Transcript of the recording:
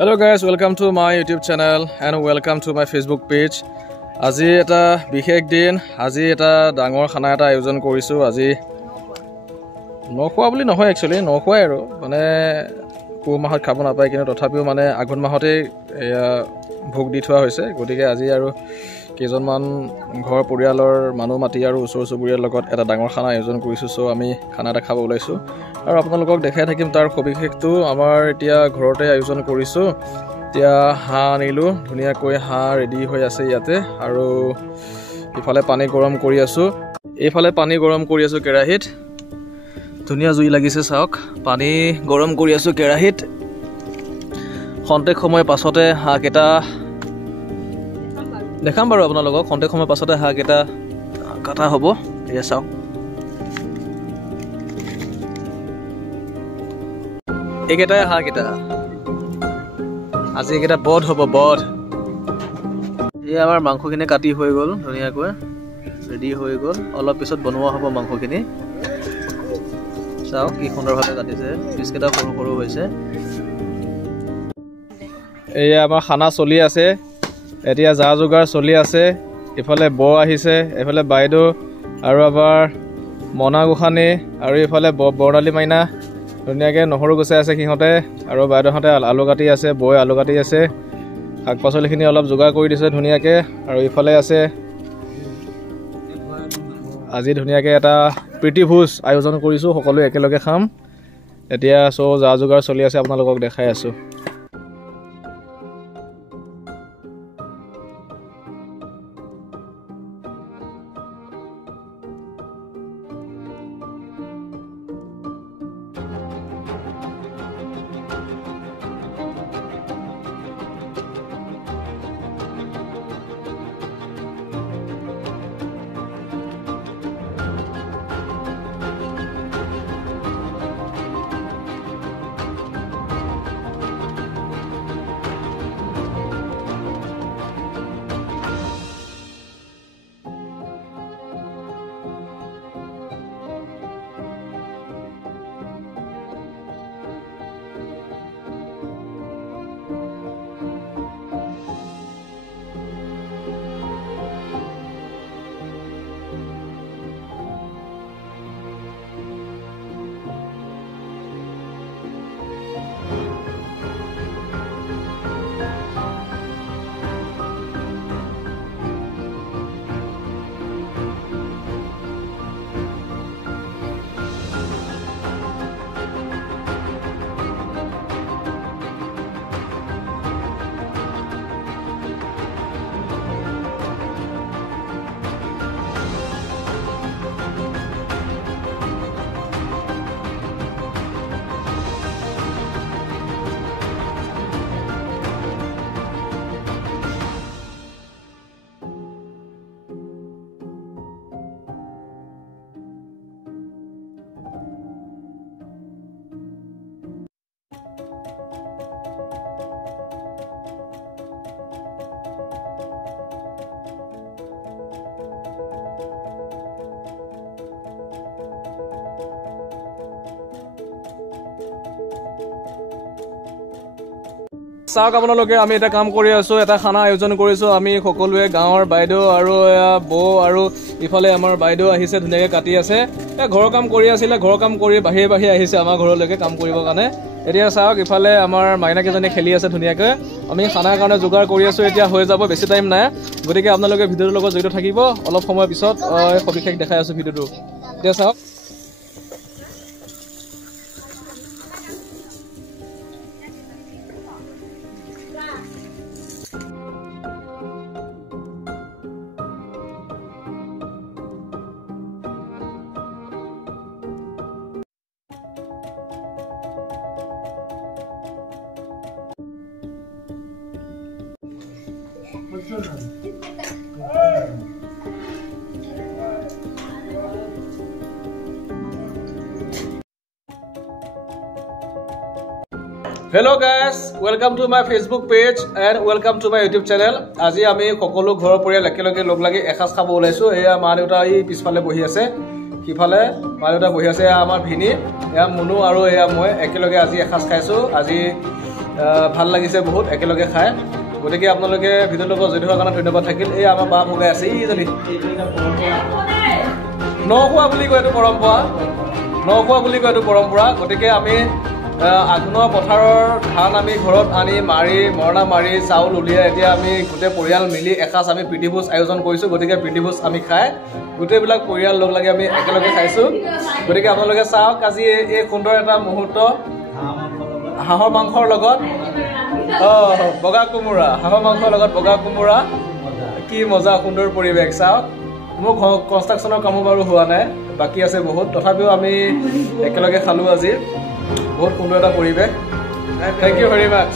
Hello guys, welcome to my YouTube channel and welcome to my Facebook page. আজি এটা বিশেষ দিন, আজি এটা ডাঙৰ খানা এটা আয়োজন কৰিছো। আজি নখোৱা বুলি নহয়, একচুয়ালি নখোৱাই আৰু মানে পুহ মাহত খাব নাপায়, কিন্তু তথাপিও মানে আঘোণ মাহতে ভোগ দি থোৱা হৈছে। গতিকে আজি আৰু কেইজনমান ঘৰ পৰিয়ালৰ মানুহ মাতি আৰু ওচৰ চুবুৰীয়াৰ লগত এটা ডাঙৰ খানা আয়োজন কৰিছো। সো আমি খানা এটা খাব ওলাইছো আৰু আপোনালোকক দেখাই থাকিম তাৰ সবিশেষটো। আমাৰ এতিয়া ঘৰতে আয়োজন কৰিছো। এতিয়া হাঁহ আনিলো, ধুনীয়াকৈ হাঁহ ৰেডি হৈ আছে ইয়াতে, আৰু ইফালে পানী গৰম কৰি আছো। এইফালে পানী গৰম কৰি আছো কেৰাহীত, ধুনীয়া জুই লাগিছে চাওক। পানী গৰম কৰি আছো কেৰাহীত। খন্তেক সময় পাছতে হাঁহকেইটা দেখাম বাৰু আপোনালোকক। খন্তেক সময় পাছতে হাঁহকেইটা কাটা হ'ব। এয়া চাওক, এইকেইটাই হাঁহকেইটা। আজি এইকেইটা বধ হ'ব, বধ। এই আমাৰ মাংসখিনি কাটি হৈ গ'ল, ধুনীয়াকৈ ৰেডি হৈ গ'ল। অলপ পিছত বনোৱা হ'ব মাংসখিনি। চাওক কি সুন্দৰভাৱে কাটিছে, পিচকেইটা সৰু সৰু হৈছে। এয়া আমাৰ খানা চলি আছে, এতিয়া যা যোগাৰ চলি আছে। ইফালে বৌ আহিছে, এইফালে বাইদেউ আৰু আমাৰ মনা গোসানী, আৰু ইফালে বৰ্ণালী মাইনা ধুনীয়াকৈ নহৰু গুচাই আছে সিহঁতে, আৰু বাইদেউহঁতে আলু কাটি আছে, বৌয়ে আলু কাটি আছে। শাক পাচলিখিনি অলপ যোগাৰ কৰি দিছে ধুনীয়াকৈ। আৰু ইফালে আছে আজি ধুনীয়াকৈ এটা প্ৰীতি ভোজ আয়োজন কৰিছোঁ, সকলোৱে একেলগে খাম। এতিয়া যা যোগাৰ চলি আছে, আপোনালোকক দেখাই আছোঁ। চাওক আপোনালোকে, আমি এটা কাম কৰি আছো, এটা খানা আয়োজন কৰিছো আমি সকলোৱে। গাঁৱৰ বাইদেউ আৰু বৌ, আৰু ইফালে আমাৰ বাইদেউ আহিছে, ধুনীয়াকৈ কাটি আছে। ঘৰৰ কাম কৰি আছিলে, ঘৰৰ কাম কৰি বাহিৰে বাহিৰে আহিছে আমাৰ ঘৰলৈকে কাম কৰিবৰ কাৰণে। এতিয়া চাওক ইফালে আমাৰ মাইনাকেইজনী খেলি আছে ধুনীয়াকৈ। আমি খানাৰ কাৰণে যোগাৰ কৰি আছো, এতিয়া হৈ যাব, বেছি টাইম নাই। গতিকে আপোনালোকে ভিডিঅ'টোৰ লগত জড়িত থাকিব। অলপ সময় পিছত সবিশেষ দেখাই আছো ভিডিঅ'টো। এতিয়া চাওক, Hello guys, welcome to my Facebook page and welcome to my YouTube channel. আজি আমি সকলো ঘৰৰ পৰিয়াল একেলগে লগ লাগি এসাজ খাব ওলাইছো। এয়া মা দেউতা এই পিছফালে বহি আছে, সিফালে মা দেউতা বহি আছে। এয়া আমাৰ ভিনি, এয়া মুনু আৰু এয়া মই একেলগে আজি এসাজ খাইছো। আজি ভাল লাগিছে বহুত একেলগে খাই গতিকে আপোনালোকে ভিডিঅ'টো জড়িত হোৱাৰ কাৰণে ধন্যবাদ থাকিল এই আমাৰ বা ভগাই আছে ইজনী নখোৱা বুলি কয় এইটো পৰম্পৰা গতিকে আমি আঘোণৰ পথাৰৰ ধান আমি ঘৰত আনি মৰণা মাৰি চাউল উলিয়াই এতিয়া আমি গোটেই পৰিয়াল মিলি এসাঁজ আমি প্ৰীতিভোজ আয়োজন কৰিছোঁ গতিকে প্ৰীতিভোজ আমি খাই গোটেইবিলাক পৰিয়াল লগ লাগি আমি একেলগে খাইছোঁ গতিকে আপোনালোকে চাওক আজি এই সুন্দৰ এটা মুহূৰ্ত হাঁহৰ মাংসৰ লগত বগা কোমোৰা হাঁহৰ মাংসৰ লগত বগা কোমোৰা কি মজা সুন্দৰ পৰিৱেশ চাওক মোৰ কনষ্ট্ৰাকশ্যনৰ কামো বাৰু হোৱা নাই বাকী আছে বহুত তথাপিও আমি একেলগে খালোঁ আজি বহুত সুন্দৰ এটা পৰিৱেশ থেংক ইউ ভেৰি মাছ